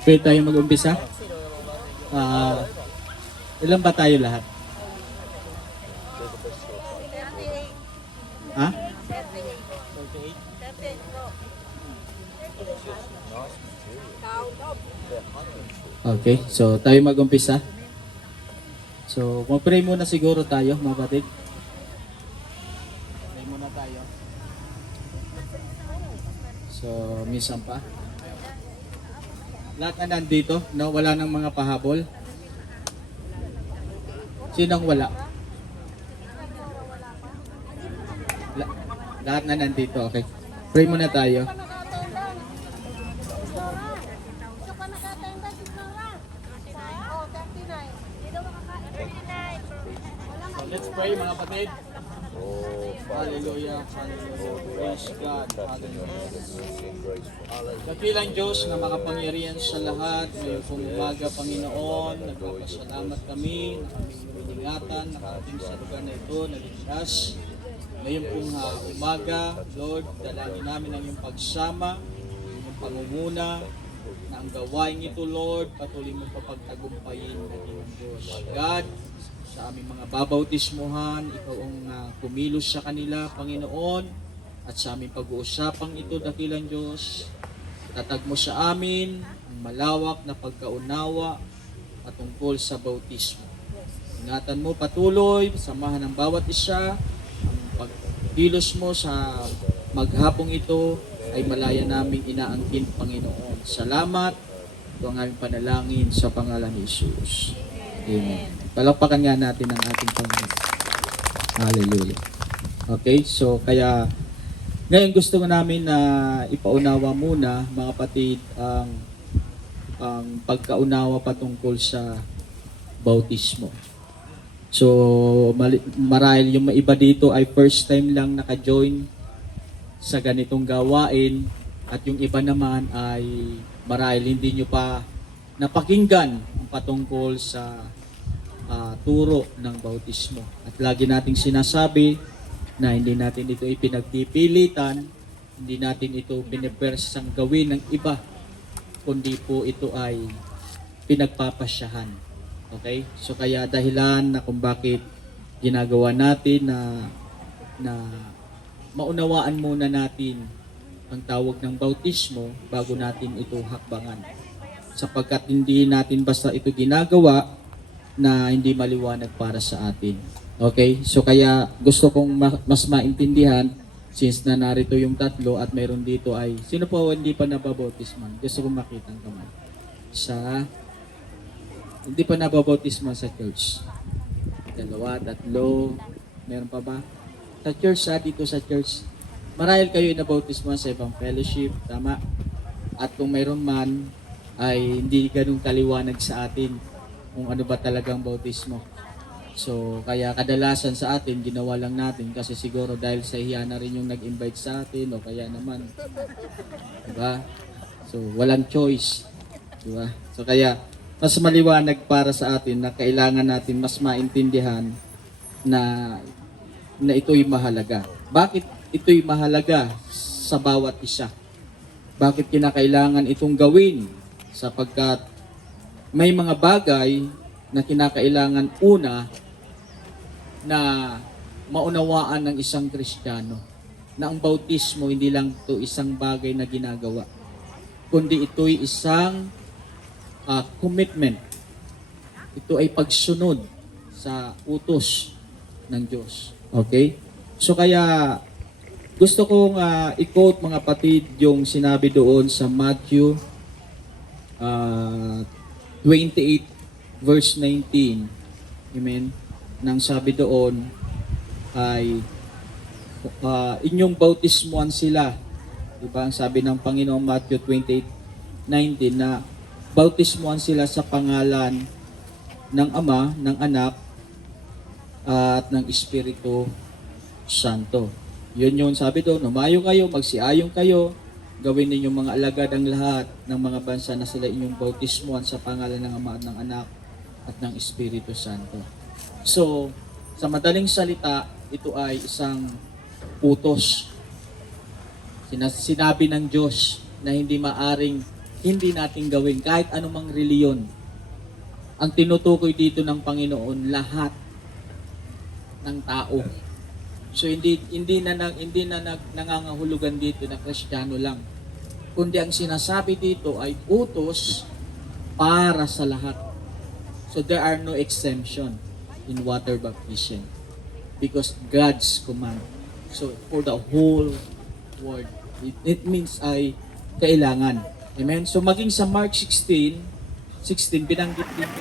Pwede tayo mag-umpisa? Ah, ilan ba tayo lahat? Ha? Okay, so tayo mag-umpisa. So, mag-pray muna siguro tayo, mga kapatid. Pray muna tayo. So, minsan pa. Lahat na nandito, no? Wala nang mga pahabol. Sinong wala? Lahat na nandito, okay. Pray muna tayo. So, let's pray mga kapatid. Hallelujah, hallelujah, praise God, hallelujah. Dakilang Diyos na makapangyarihan sa lahat, ngayong pong umaga, Panginoon, nagpapasalamat kami, na kami iningatan, nakarating sa lugar na ito, naligtas. Ngayon pong umaga, Lord, dalangin namin ang iyong pagsama, ang iyong pangunguna, na ang gawain ito, Lord, patuloy mong papagtagumpayin na iyong Diyos. God, sa aming mga babautismuhan, ikaw ang kumilos sa kanila, Panginoon, at sa aming pag-uusapang ito, dakilang Diyos, tatag mo sa amin ang malawak na pagkaunawa patungkol sa bautismo. Ingatan mo patuloy, samahan ng bawat isa, ang pagkilos mo sa maghapong ito ay malaya naming inaangkin, Panginoon. Salamat, ito ang aming panalangin sa pangalan ni Jesus. Amen. Palakpakan nga natin ang ating Panginoon. Hallelujah. Okay, so kaya ngayon gusto namin na ipaunawa muna, mga kapatid, ang pagkaunawa patungkol sa bautismo. So marahil yung iba dito ay first time lang naka-join sa ganitong gawain, at yung iba naman ay marahil hindi nyo pa napakinggan ang patungkol sa turo ng bautismo. At lagi nating sinasabi na hindi natin ito ipinagpipilitan, hindi natin ito pinipersang gawin ng iba, kundi po ito ay pinagpapasyahan. Okay? So kaya dahilan na kung bakit ginagawa natin na maunawaan muna natin ang tawag ng bautismo bago natin ito hakbangan. Sapagkat hindi natin basta ito ginagawa na hindi maliwanag para sa atin. Okay? So kaya gusto kong mas maintindihan, since na narito yung tatlo at mayroon dito ay, sino po hindi pa nababautisman? Gusto kong makita ang kamay. Hindi pa nababautisman sa church. 2, 3, meron pa ba? Sa church, dito sa church. Marahil kayo nabautisman sa ibang fellowship, tama? At kung mayroon man, ay hindi ganun kaliwanag sa atin kung ano ba talagang bautismo. So, kaya kadalasan sa atin, ginawa lang natin kasi siguro dahil sa hiya na rin yung nag-invite sa atin o kaya naman. Diba? So, walang choice. Diba? So, kaya mas maliwanag para sa atin na kailangan natin mas maintindihan na ito'y mahalaga. Bakit ito'y mahalaga sa bawat isa? Bakit kinakailangan itong gawin? Sapagkat may mga bagay na kinakailangan una na maunawaan ng isang Kristiyano, na ang bautismo hindi lang ito isang bagay na ginagawa, kundi ito'y isang commitment. Ito ay pagsunod sa utos ng Diyos. Okay? So kaya gusto kong i-quote mga kapatid yung sinabi doon sa Matthew 28 verse 19. Amen. Nang sabi doon ay inyong bautismuhan sila. Diba? Ang sabi ng Panginoong Matthew 28:19 na bautismuhan sila sa pangalan ng Ama, ng Anak, at ng Espiritu Santo. Yun yung sabi doon, umayo kayo, magsiayong kayo, gawin ninyong mga alagad ang lahat ng mga bansa na sila inyong bautismuhan sa pangalan ng Ama at ng Anak at ng Espiritu Santo. So, sa madaling salita, ito ay isang utos. Sinabi ng Diyos na hindi maaring hindi natin gawin kahit anumang reliyon. Ang tinutukoy dito ng Panginoon, lahat ng tao. So hindi na nangangahulugan dito na Kristiyano lang. Kundi ang sinasabi dito ay utos para sa lahat. So there are no exemption in water baptism because God's command. So for the whole world, it means ay kailangan. Amen. So maging sa Mark 16 binanggit dito.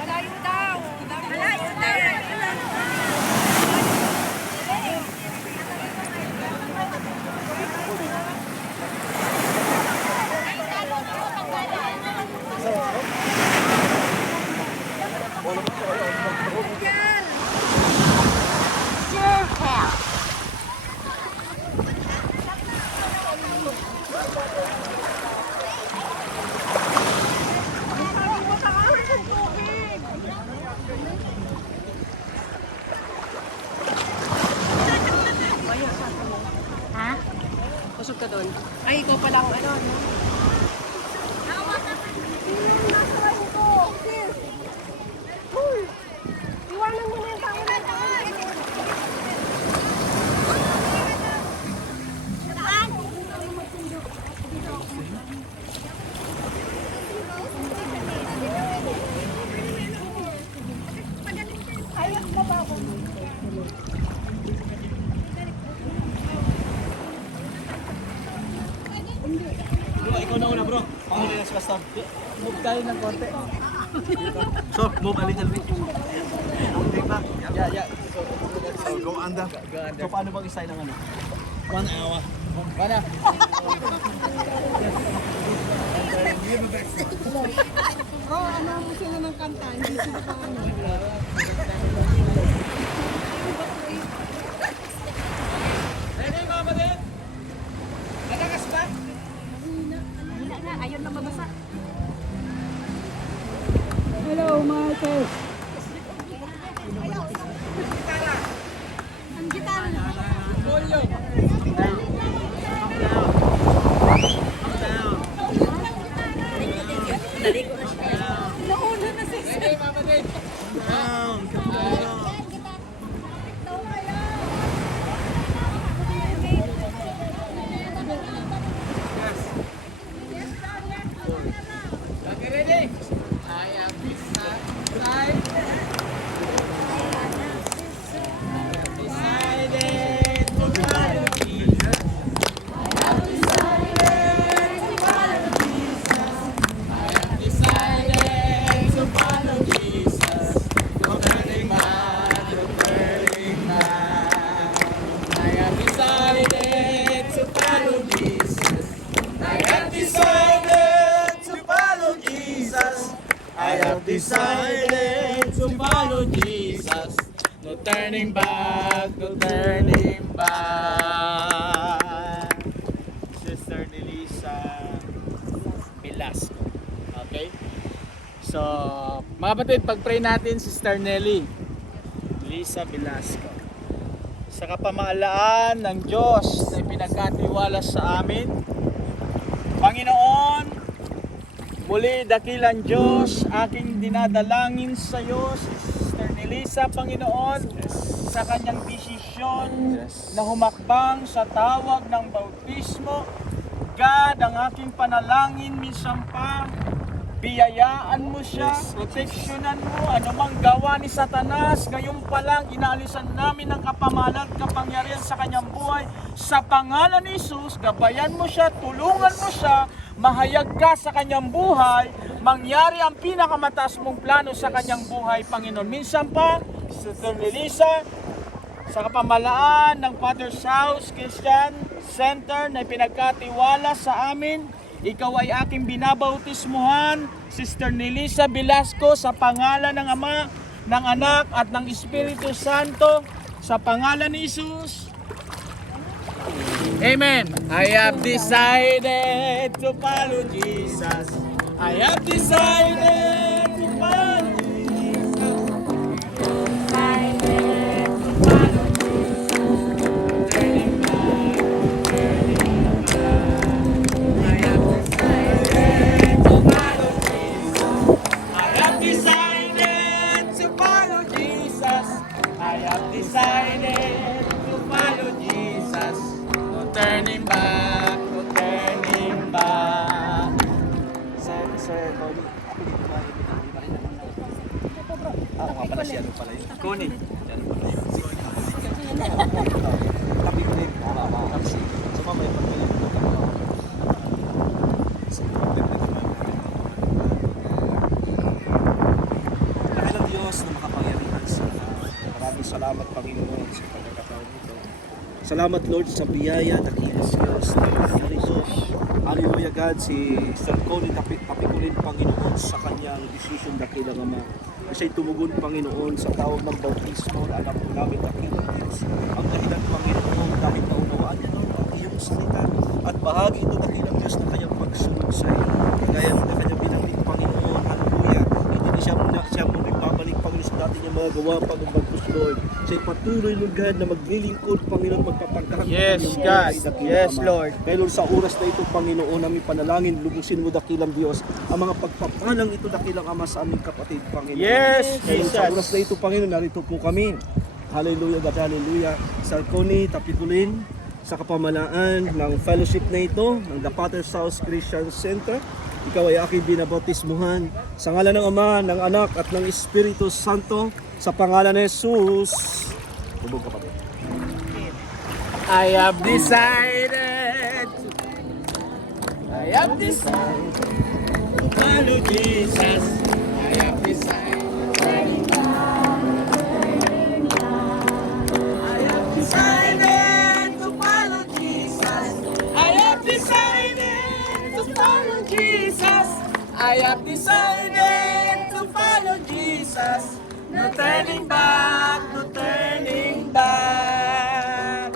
Malayo daw. Malayo daw. Ha? Kusog ka doon. Ay, ikaw pala ang ano, no? Iwanan mo na yung tao na Ikaw na una bro. Panghuli na si Pastor. Move tayo ng konti. So, move a little bit. Okay pa. Yeah. So, go under. So, paano bang isay ng ano? 1 hour. Mana? Bro, ano mo sila ng kanta? Hindi sila pa ano. Ready mga kapatid? Nagagas ba? Ayun na mabasa. Hello, Michael. Ang gitara. Volume. Nauna na si Ready mga kapatid? Down. Come down. Okay, ready? I am decided. Decided to follow Jesus. Decided to follow Jesus. No turning back, no turning back. I have decided to follow Jesus. I have decided to follow Jesus. I have decided to follow Jesus. No turning back, no turning back. Sister Nelisa Velasco. Okay? So, mga kapatid, pag-pray natin, Sister Nelly Lisa Velasco. Sa kapamahalaan ng Diyos na ipinagkatiwala sa amin, Panginoon, muli dakilang Diyos, aking dinadalangin sa iyo, si Sister Nelisa, Panginoon, sa kanyang desisyon henerasyon na humakbang sa tawag ng bautismo. God, ang aking panalangin minsan pa, biyayaan mo siya, proteksyonan mo, anumang gawa ni Satanas, ngayon pa lang, inaalisan namin ang kapamahalan at kapangyarihan sa kanyang buhay. Sa pangalan ni Jesus, gabayan mo siya, tulungan mo siya, mahayag ka sa kanyang buhay, mangyari ang pinakamataas mong plano sa kanyang buhay, Panginoon. Minsan pa, Sister Melissa, sa kapamalaan ng Father's House Christian Center na pinagkatiwala sa amin, ikaw ay aking binabautismuhan, Sister Nelisa Velasco, sa pangalan ng Ama, ng Anak, at ng Espiritu Santo, sa pangalan ni Jesus. Amen. I have decided to follow Jesus. I have decided to follow Jesus. Decided to follow Jesus. Turning back, turning back. I have decided to follow Jesus. I have decided to follow Jesus. I have decided to follow Jesus. No turning back, no turning back. Sir, Tony, ako dito ba? Ako nga pala siya, ano pala yun? Kuni. Yan pala yun. Tabi ko din. So mamaya pag may Dakilang Diyos na makapangyarihan sa maraming salamat, Panginoon, sa pagkakataon nito. Salamat, Lord, sa biyaya na kinis Diyos na ito. Hallelujah, God, si Sir Connie tapikulin, Panginoon, sa kanyang decision dakilang Ama. Kasi tumugon, Panginoon, sa tawag ng bautismo. Alam po namin, dakilang Diyos, ang dahilan, Panginoon, dahil naunawaan niya noon ang iyong salita. At bahagi ito, dakilang Diyos, na kanyang pagsunod sa iyo. Kaya na kanyang binanggit, Panginoon, hallelujah. Hindi siya mong babalik, Panginoon, sa dati niyang mga gawa, Panginoon, Lord. Siya'y patuloy, Lord God, na maglilingkod, Panginoon, magpapagkahang. Yes, God. Yes, Lord. Kaya Lord, sa oras na ito, Panginoon, namin panalangin, lubusin mo, dakilang Diyos, ang mga pagpapalang ito, dakilang Ama, sa aming kapatid, Panginoon. Yes, Kaya Lord, sa oras Jesus. na ito, Panginoon, narito po kami. Hallelujah, God, hallelujah. Sir Connie Tapikulin, sa kapamalaan ng fellowship na ito, ng The Potter's House Christian Center, ikaw ay aking binabautismuhan sa ngalan ng Ama, ng Anak, at ng Espiritu Santo, sa pangalan ni Jesus. Bubog ka pa po. I have decided to follow Jesus. I have decided. I have decided to follow Jesus. I have decided to follow Jesus. I have decided to follow Jesus. No turning back, no turning back.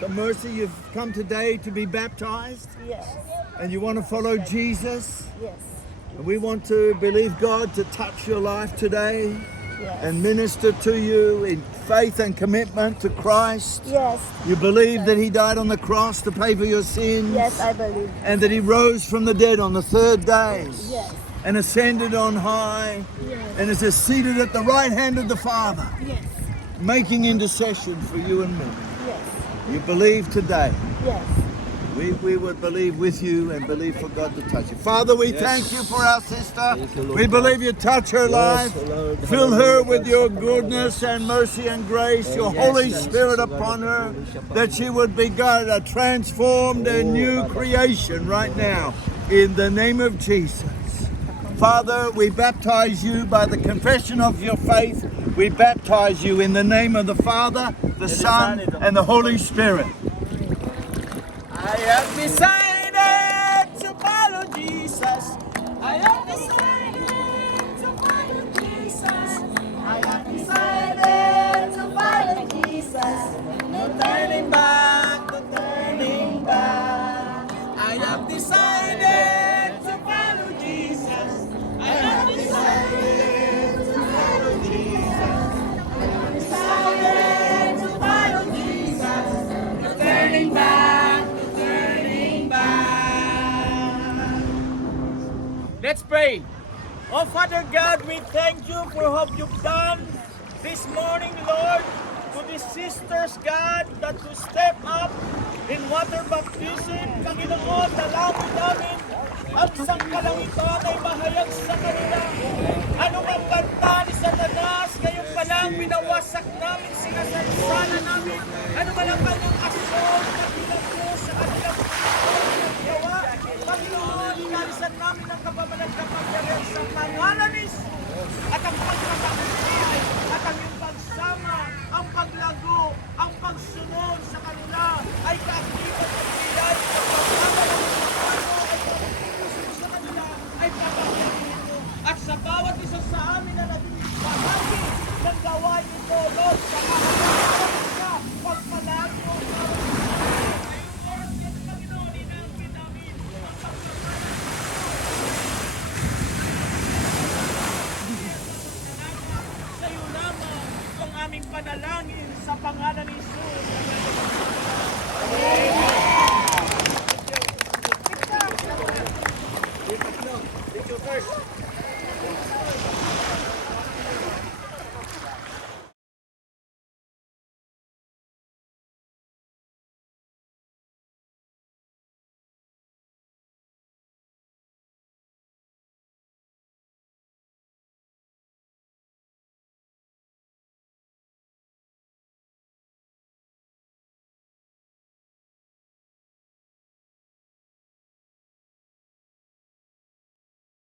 So Mercy, you've come today to be baptized Yes. and you want to follow Jesus. Yes. And we want to believe God to touch your life today Yes. and minister to you in faith and commitment to Christ. Yes. You believe that He died on the cross to pay for your sins. Yes, I believe. And that He rose from the dead on the third day Yes. and ascended on high Yes. and is seated at the right hand of the Father, Yes. making intercession for you and me. Yes. You believe today. Yes. We would believe with you and believe for God to touch you. Father, we thank you for our sister. Thank you, Lord We God. believe you touch her life. Lord. Fill her with your goodness and mercy and grace, your Yes, Holy yes. Spirit upon her, that she would be, God, a transformed and new creation right now. In the name of Jesus. Father, we baptize you by the confession of your faith. We baptize you in the name of the Father, the Son, and the Holy Spirit. I have decided to follow Jesus. I have decided to follow Jesus. I have decided to follow Jesus. No turning back, no turning back. I have decided to follow Jesus. I have decided to follow Jesus. I have decided to follow Jesus. No turning back. Let's pray. Oh Father God, we thank you for what you've done this morning, Lord. to these sisters, God, that to step up in water baptism. Panginoon, dalangin namin ang sangkalang ito ay mahayag sa kanila. Ano mang banta ni Satanas, ngayon pa lang binawasak namin, sinasansala namin. Ano man ang kanyang asol, kabilang ko sa kanilang gawa. Panginoon, inalisan namin ang kapamalag na pangyarihan sa pangalan ni Jesus. At ang pagkakapitay, at ang iyong pagsama, ang paglago, ang pagsunod sa kanila ay kaakibat at bilay sa pagkakapit sa kanila ay papakyarin mo. At sa bawat isa sa amin na naging bahagi ng gawain ito, Lord, sa kahapon sa pagpalaan mo ang bawat Panginoon, inangkin namin ang sa iyo lamang ang aming panalangin sa pangalan ni Jesus. Amen.